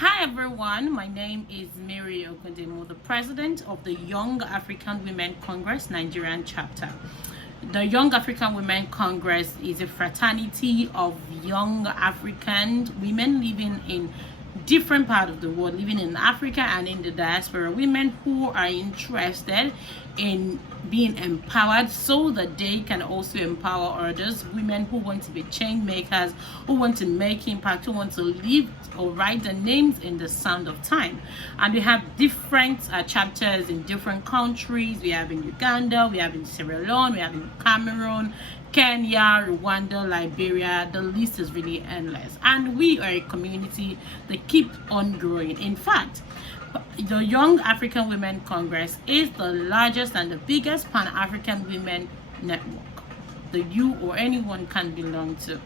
Hi everyone, my name is Mary Ogundimu, the president of the Young African Women Congress Nigerian chapter. The Young African Women Congress is a fraternity of young African women living in different parts of the world, living in Africa and in the diaspora, women who are interested in being empowered so that they can also empower others, women who want to be change makers, who want to make impact, who want to live or write their names in the sound of time. And we have different chapters in different countries. We have in Uganda, we have in Sierra Leone, we have in Cameroon, Kenya, Rwanda, Liberia. The list is really endless, and we are a community that keeps on growing. In fact, the Young African Women Congress is the largest and the biggest Pan-African women network that you or anyone can belong to.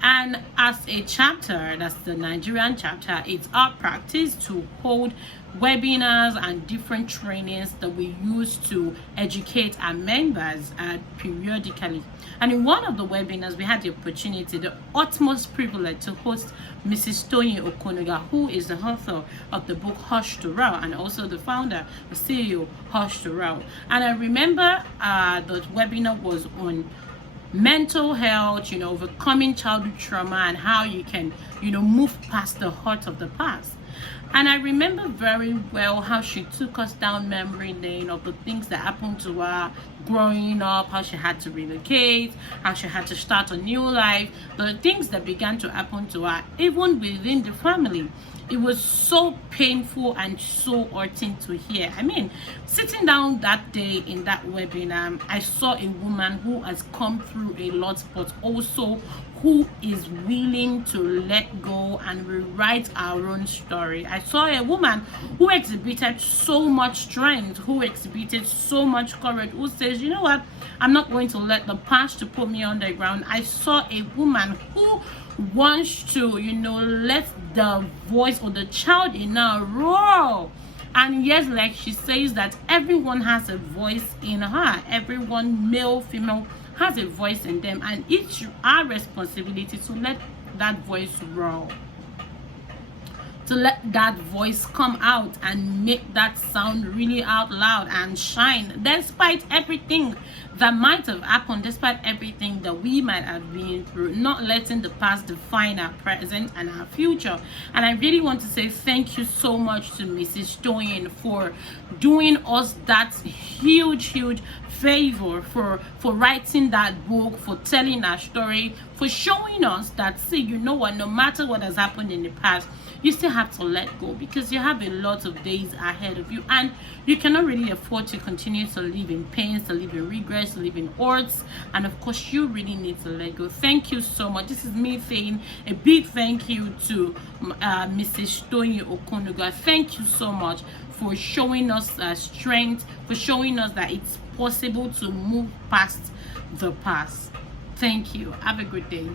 And as a chapter, that's the Nigerian chapter, it's our practice to hold webinars and different trainings that we use to educate our members periodically. And in one of the webinars, we had the opportunity, the utmost privilege, to host Mrs. Toyin Okonoga, who is the author of the book Hush to Row and also the founder, the CEO, Hush to Row. And I remember the webinar was on mental health, overcoming childhood trauma and how you can, move past the hurt of the past. And I remember very well how she took us down memory lane of the things that happened to her growing up, how she had to relocate, how she had to start a new life, the things that began to happen to her, even within the family. It was so painful and so hurting to hear. I mean, sitting down that day in that webinar, I saw a woman who has come through a lot, but also who is willing to let go and rewrite our own story. I saw a woman who exhibited so much strength, who exhibited so much courage, who says, you know what, I'm not going to let the past to put me on the ground. I saw a woman who wants to, let the voice of the child in her roar. And yes, like she says, that everyone has a voice in her. Everyone, male, female, has a voice in them, and it's our responsibility to let that voice roar, to let that voice come out and make that sound really out loud and shine, despite everything that might have happened, despite everything that we might have been through, not letting the past define our present and our future. And I really want to say thank you so much to Mrs. Toyin for doing us that huge favor, for writing that book, for telling our story, for showing us that, see, you know what, no matter what has happened in the past, you still have to let go, because you have a lot of days ahead of you, and you cannot really afford to continue to live in pains, to live in regrets, to live in hurts. And of course, you really need to let go. Thank you so much. This is me saying a big thank you to Mrs. Toyin Okonoga. Thank you so much for showing us strength, for showing us that it's possible to move past the past. Thank you. Have a good day.